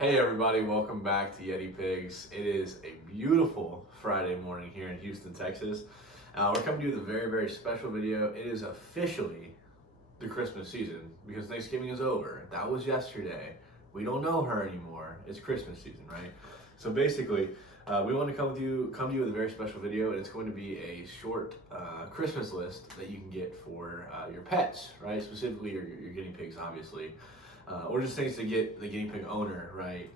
Hey everybody, welcome back to Yeti Pigs. It is a beautiful Friday morning here in Houston, Texas. We're coming to you with a very special video. It is officially the Christmas season because Thanksgiving is over. That was yesterday. We don't know her anymore. It's Christmas season, right? So basically, we want to come to you with a very special video, and it's going to be a short Christmas list that you can get for your pets, right? Specifically your guinea pigs, obviously. Or just things to get the guinea pig owner, right?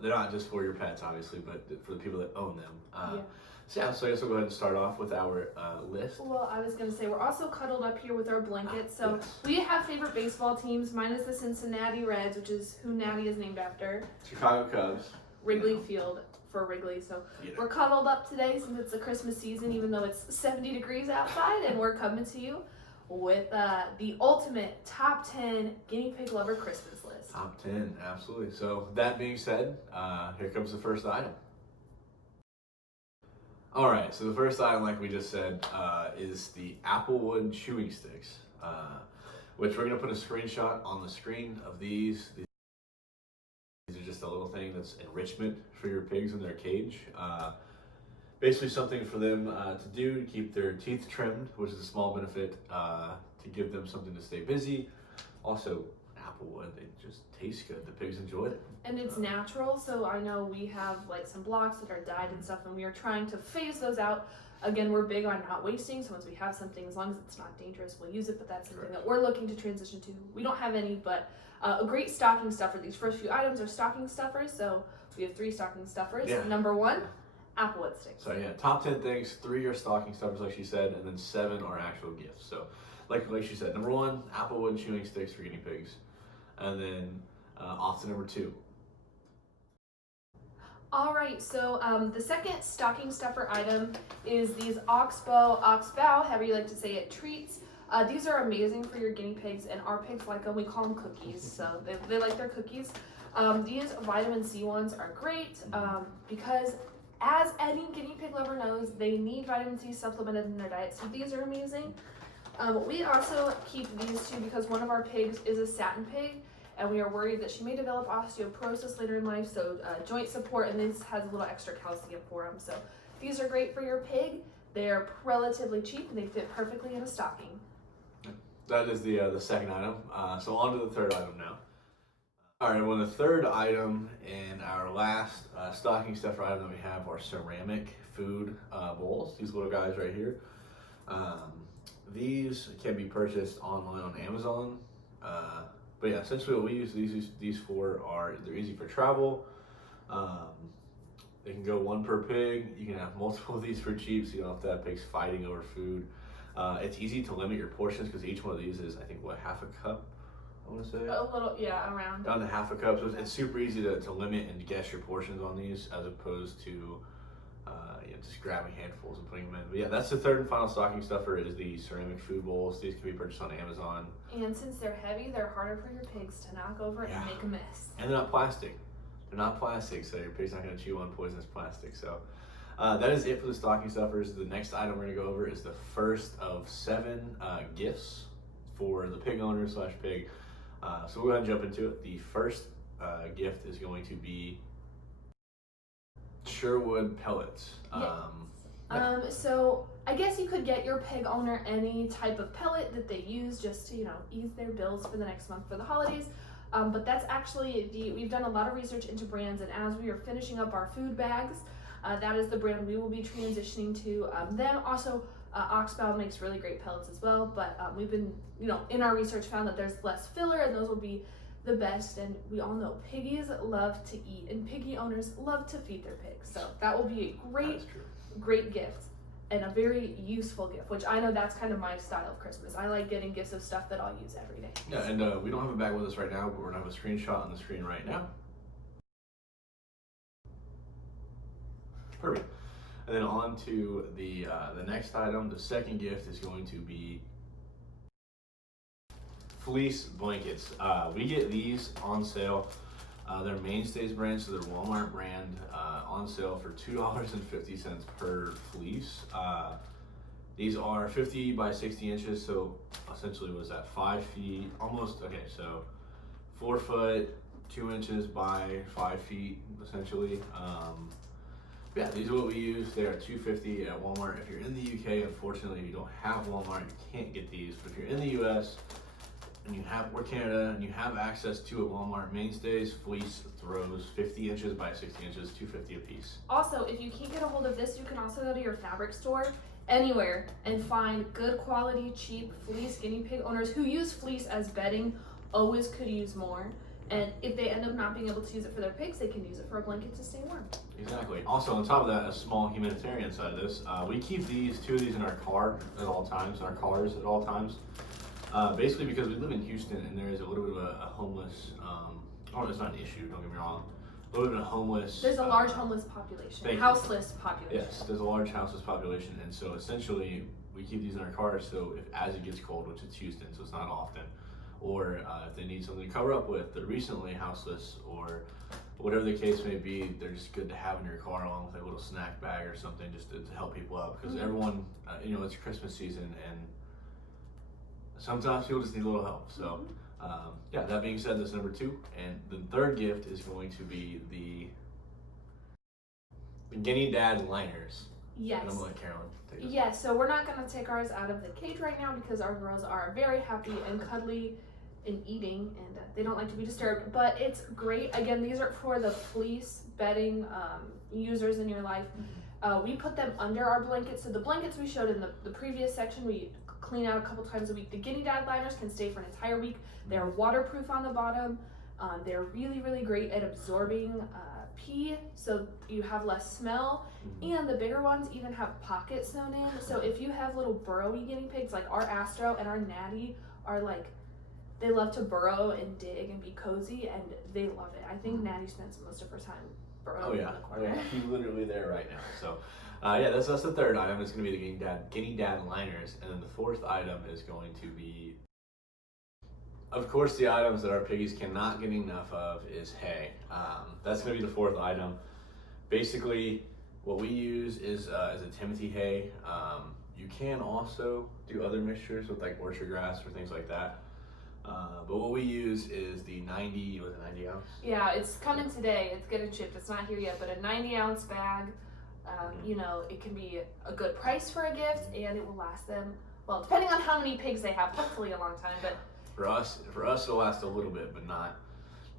They're not just for your pets, obviously, but for the people that own them. So I guess we'll go ahead and start off with our list. Well, I was going to say, we're also cuddled up here with our blankets. So we have favorite baseball teams. Mine is the Cincinnati Reds, which is who Natty is named after. Chicago Cubs. Wrigley Field for Wrigley. So we're cuddled up today since it's the Christmas season, even though it's 70 degrees outside, and we're coming to you with the ultimate top 10 guinea pig lover Christmas list. Top 10, absolutely. So that being said, here comes the first item. All right, so the first item, like we just said, is the Applewood chewing sticks, which we're gonna put a screenshot on the screen of these. These are just a little thing that's enrichment for your pigs in their cage. Basically something for them to do to keep their teeth trimmed, which is a small benefit, to give them something to stay busy. Also, Applewood, they just taste good. The pigs enjoy it. And it's natural, so I know we have like some blocks that are dyed and stuff, and we are trying to phase those out. Again, we're big on not wasting, so once we have something, as long as it's not dangerous, we'll use it, but that's something that we're looking to transition to. We don't have any, but a great stocking stuffer. These first few items are stocking stuffers, so we have 3 stocking stuffers. Yeah. Number 1, Applewood sticks. So yeah, top 10 things, 3 are stocking stuffers, like she said, and then 7 are actual gifts. So like she said, number 1, Applewood chewing sticks for guinea pigs, and then off to number 2. All right, so the second stocking stuffer item is these oxbow, however you like to say it, treats. These are amazing for your guinea pigs, and our pigs like them. We call them cookies, so they like their cookies. These vitamin C ones are great because, as any guinea pig lover knows, they need vitamin C supplemented in their diet, so these are amazing. We also keep these two because one of our pigs is a satin pig, and we are worried that she may develop osteoporosis later in life, so joint support, and this has a little extra calcium for them. So these are great for your pig. They are relatively cheap, and they fit perfectly in a stocking. That is the second item. So on to the third item now. All right, well, the third item and our last stocking stuffer item that we have are ceramic food bowls. These little guys right here. These can be purchased online on Amazon. But yeah, essentially what we use these for are, they're easy for travel. They can go 1 per pig. You can have multiple of these for cheap, so you don't have to have pigs fighting over food. It's easy to limit your portions because each one of these is, I think, what, half a cup? I want to say A little, yeah, around. Down to half a cup. So it's super easy to limit and guess your portions on these, as opposed to just grabbing handfuls and putting them in. But yeah, that's the third and final stocking stuffer, is the ceramic food bowls. These can be purchased on Amazon. And since they're heavy, they're harder for your pigs to knock over and make a mess. And they're not plastic. They're not plastic, so your pig's not going to chew on poisonous plastic. So that is it for the stocking stuffers. The next item we're going to go over is the first of 7 gifts for the pig owner / pig. So we'll go ahead and jump into it. The first gift is going to be Sherwood pellets. So I guess you could get your pig owner any type of pellet that they use just to, ease their bills for the next month for the holidays. But that's actually, we've done a lot of research into brands, and as we are finishing up our food bags, that is the brand we will be transitioning to. Them also, Oxbow makes really great pellets as well, but we've been, in our research found that there's less filler, and those will be the best. And we all know piggies love to eat, and piggy owners love to feed their pigs. So that will be a great gift, and a very useful gift, which I know that's kind of my style of Christmas. I like getting gifts of stuff that I'll use every day. Yeah, and we don't have a bag with us right now, but we're gonna have a screenshot on the screen right now. Perfect. And then on to the next item. The second gift is going to be Fleece Blankets. We get these on sale. They're Mainstays brand, so they're Walmart brand, on sale for $2.50 per fleece. These are 50 by 60 inches, so essentially what is that, 5 feet, almost, okay, so 4 foot 2 inches by 5 feet, essentially. Yeah, these are what we use. They are $2.50 at Walmart. If you're in the UK, unfortunately, you don't have Walmart, you can't get these. But if you're in the US and or Canada and you have access to a Walmart, mainstays, fleece throws, 50 inches by 60 inches, $2.50 a piece. Also, if you can't get a hold of this, you can also go to your fabric store anywhere and find good quality, cheap fleece. Guinea pig owners who use fleece as bedding always could use more. And if they end up not being able to use it for their pigs, they can use it for a blanket to stay warm. Exactly. Also, on top of that, a small humanitarian side of this, we keep two of these in our car at all times, in our cars at all times. Basically because we live in Houston and there is a little bit of a homeless, it's not an issue, don't get me wrong, a little bit of homeless. There's a large homeless population, houseless population. Yes, there's a large houseless population, and so essentially we keep these in our cars so as it gets cold, which it's Houston, so it's not often, or if they need something to cover up with, they're recently houseless, or whatever the case may be, they're just good to have in your car along with a little snack bag or something just to help people out, because everyone, it's Christmas season and sometimes people just need a little help. So yeah, that being said, that's number 2. And the third gift is going to be the Guinea Dad liners. Yes. And I'm gonna let Carolyn take this. Yes, so we're not gonna take ours out of the cage right now because our girls are very happy and cuddly and eating, and they don't like to be disturbed, but it's great. Again, these are for the fleece bedding users in your life. We put them under our blankets. So the blankets we showed in the previous section, we clean out a couple times a week. The Guinea Dad liners can stay for an entire week. They're waterproof on the bottom. They're really, really great at absorbing pee, so you have less smell. And the bigger ones even have pockets sewn in. So if you have little burrowy guinea pigs, like our Astro and our Natty are like, they love to burrow and dig and be cozy, and they love it. I think Natty spends most of her time burrowing in the corner. Oh yeah, she's literally there right now. So yeah, that's the third item. It's going to be the Guinea Dad liners. And then the fourth item is going to be, of course, the items that our piggies cannot get enough of is hay. That's going to be the fourth item. Basically, what we use is a Timothy hay. You can also do other mixtures with like orchard grass or things like that. But what we use is the 90 ounce? Yeah, it's coming today. It's getting shipped. It's not here yet, but a 90-ounce bag. It can be a good price for a gift, and it will last them, well, depending on how many pigs they have, hopefully a long time. But for us it'll last a little bit, but not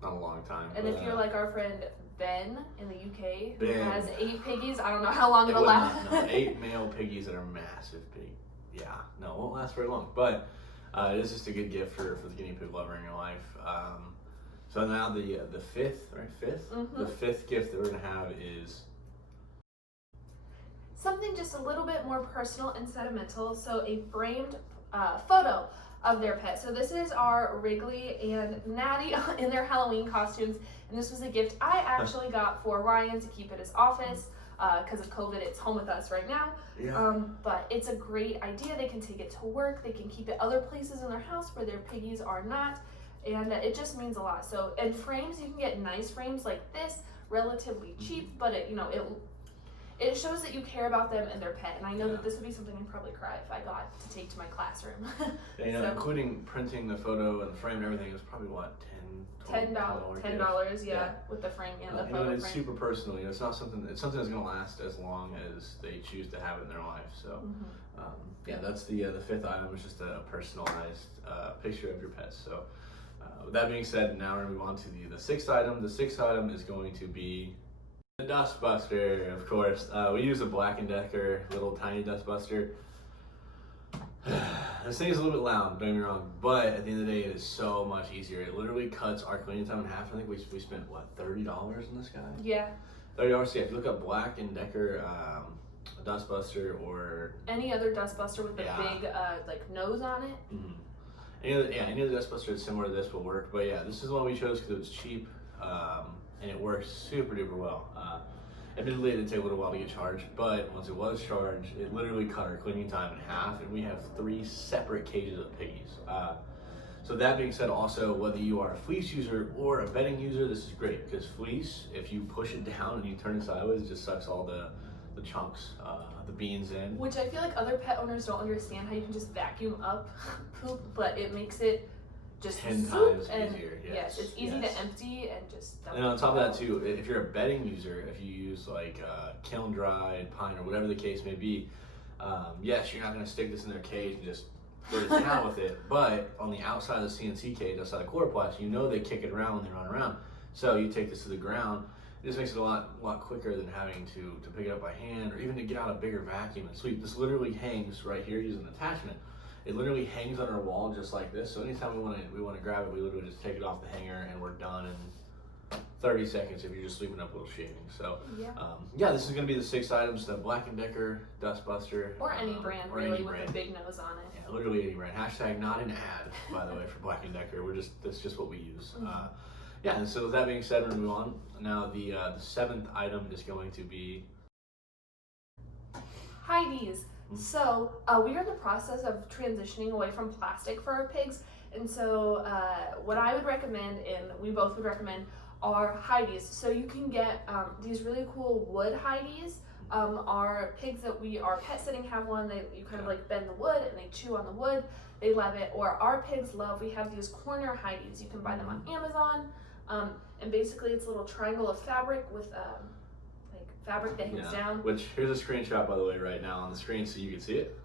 a long time. And if you're like our friend Ben in the UK, who Ben has 8 piggies, I don't know how long it'll last. No, 8 male piggies that are massive big. Yeah, no, it won't last very long. But it is just a good gift for the guinea pig lover in your life. So now the fifth, right? Fifth? The fifth gift that we're gonna have is something just a little bit more personal and sentimental. So a framed photo of their pet. So this is our Wrigley and Natty in their Halloween costumes, and this was a gift I actually got for Ryan to keep at his office because of COVID. It's home with us right now. Yeah. But it's a great idea. They can take it to work. They can keep it other places in their house where their piggies are not, and it just means a lot. So in frames, you can get nice frames like this, relatively cheap, but it shows that you care about them and their pet. And I know that this would be something I'd probably cry if I got to take to my classroom. Including printing the photo and the frame and everything, it was probably what, $10, $10, with the frame and the photo it's frame. super personal. It's not something. It's something that's going to last as long as they choose to have it in their life. So, yeah, that's the fifth item. It's just a personalized picture of your pets. So, with that being said, now we're going to move on to the sixth item. The sixth item is going to be the dust buster, of course. We use a Black & Decker little tiny dust buster. This thing is a little bit loud, don't get me wrong, but at the end of the day, it is so much easier. It literally cuts our cleaning time in half. I think we spent, what, $30 on this guy? Yeah. $30. So yeah, if you look up Black & Decker dust buster or any other dust buster with the big like nose on it. Any other dust buster that's similar to this will work. But yeah, this is the one we chose because it was cheap and it works super duper well. Admittedly, it did take a little while to get charged, but once it was charged, it literally cut our cleaning time in half, and we have 3 separate cages of piggies. So that being said, also, whether you are a fleece user or a bedding user, this is great, because fleece, if you push it down and you turn it sideways, it just sucks all the chunks, the beans in. Which I feel like other pet owners don't understand how you can just vacuum up poop, but it makes it just 10 zoop, times and easier. yes, it's easy to empty and just dump And on it top of that out. too, if you're a bedding user, if you use like kiln dried pine or whatever the case may be, yes, you're not going to stick this in their cage and just throw it down with it. But on the outside of the CNC cage, outside the chloroplast, you know they kick it around when they run around. So you take this to the ground. It just makes it a lot quicker than having to pick it up by hand or even to get out a bigger vacuum and sweep. This literally hangs right here using an attachment. It literally hangs on our wall just like this. So anytime we want to grab it, we literally just take it off the hanger and we're done in 30 seconds if you're just sweeping up little shavings. So yeah, this is going to be the 6 items: the Black & Decker, Dust Buster, Or any brand or really any with brand. a big nose on it. Yeah, literally any brand. Hashtag not an ad, by the way, for Black & Decker. That's just what we use. Yeah, and so with that being said, we're going to move on. Now the 7th item is going to be Hideies. So we are in the process of transitioning away from plastic for our pigs, and so what I would recommend, and we both would recommend, are Hideies. So you can get these really cool wood Hideies. Our pigs our pet sitting have one. You kind of like bend the wood and they chew on the wood. They love it. Or our pigs we have these corner Hideies. You can buy them on Amazon. And basically it's a little triangle of fabric with like fabric that hangs down. Which, here's a screenshot by the way right now on the screen so you can see it.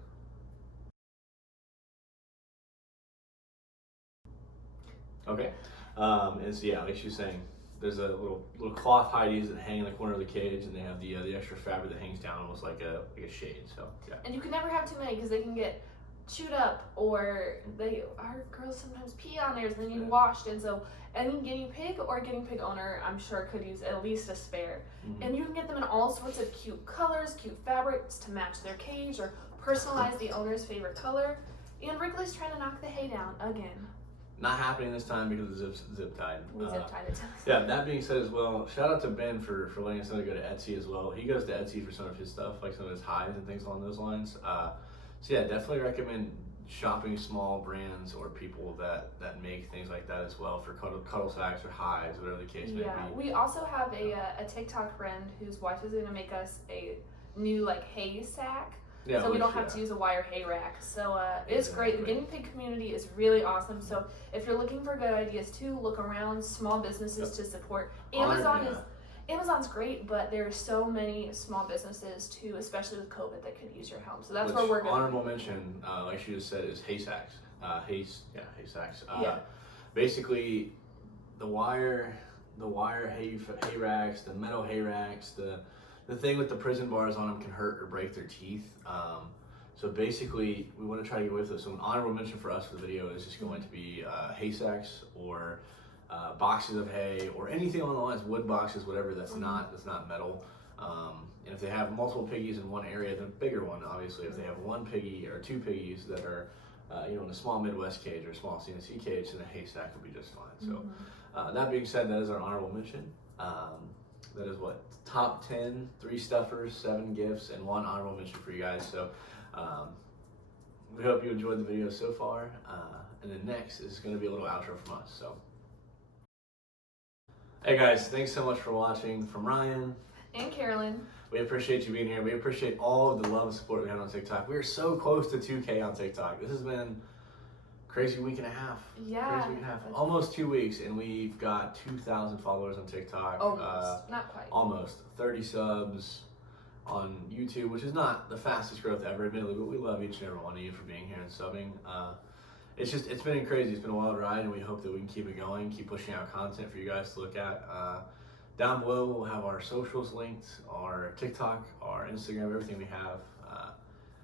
Okay. And so yeah, like she was saying, there's a little cloth Hideies that hang in the corner of the cage, and they have the extra fabric that hangs down almost like a shade. So yeah. And you can never have too many because they can get chewed up, or our girls sometimes pee on theirs and they need washed, and so any guinea pig or guinea pig owner I'm sure could use at least a spare. And you can get them in all sorts of cute colors, cute fabrics to match their cage or personalize the owner's favorite color. And Wrigley's trying to knock the hay down again. Not happening this time because the zip tied. We zip tied it. Yeah, that being said as well, shout out to Ben for letting us know to go to Etsy as well. He goes to Etsy for some of his stuff, like some of his hides and things along those lines. So yeah, definitely recommend shopping small brands or people that make things like that as well for cuddle sacks or hides, whatever the case may be. Yeah, we also have a TikTok friend whose wife is going to make us a new like hay sack. Yeah, so we don't have to use a wire hay rack. So it's great. The guinea pig community is really awesome. So if you're looking for good ideas too, look around, small businesses to support. Amazon's great, but there are so many small businesses too, especially with COVID, that could use your help. So that's where we're going. Honorable mention, like she just said, is hay sacks. Hay sacks. Basically, the wire hay racks, the metal hay racks, the thing with the prison bars on them can hurt or break their teeth. So basically, we want to try to get away with this. So an honorable mention for us for the video is just going to be hay sacks or boxes of hay or anything along the lines, wood boxes, whatever that's not metal. And if they have multiple piggies in one area, the bigger one, obviously. If they have one piggy or 2 piggies that are in a small Midwest cage or a small CNC cage, then a hay sack would be just fine. So that being said, that is our honorable mention. That is what? Top 10, 3 stuffers, 7 gifts, and 1 honorable mention for you guys. So we hope you enjoyed the video so far. And then next is going to be a little outro from us. So, hey guys, thanks so much for watching. From Ryan and Carolyn, we appreciate you being here. We appreciate all of the love and support we have on TikTok. We are so close to 2K on TikTok. This has been crazy week and a half. Yeah. Crazy week and a half. Almost 2 weeks, and we've got 2,000 followers on TikTok. Almost. Not quite. Almost. 30 subs on YouTube, which is not the fastest growth ever, admittedly, but we love each and every one of you for being here and subbing. It's been crazy. It's been a wild ride, and we hope that we can keep it going, keep pushing out content for you guys to look at. Down below, we'll have our socials linked, our TikTok, our Instagram, everything we have.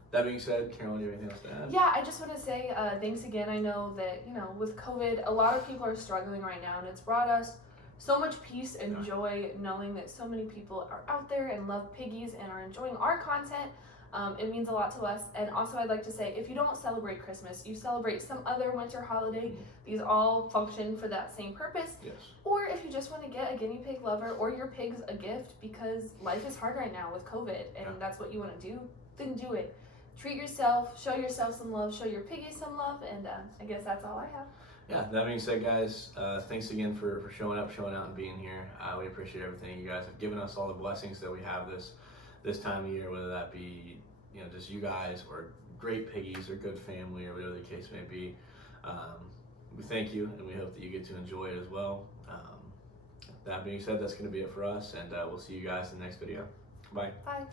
That being said, Carolyn, do you have anything else to add? Yeah, I just want to say thanks again. I know that, with COVID, a lot of people are struggling right now, and it's brought us so much peace and joy knowing that so many people are out there and love piggies and are enjoying our content. It means a lot to us. And also, I'd like to say, if you don't celebrate Christmas, you celebrate some other winter holiday, these all function for that same purpose. Yes. Or if you just want to get a guinea pig lover or your pigs a gift because life is hard right now with COVID and that's what you want to do, then do it. Treat yourself, show yourself some love, show your piggies some love, and I guess that's all I have. Yeah, that being said, guys, thanks again for showing up, showing out, and being here. We appreciate everything. You guys have given us all the blessings that we have this time of year, whether that be just you guys or great piggies or good family or whatever the case may be. we thank you, and we hope that you get to enjoy it as well. That being said, that's going to be it for us, and we'll see you guys in the next video. Bye. Bye.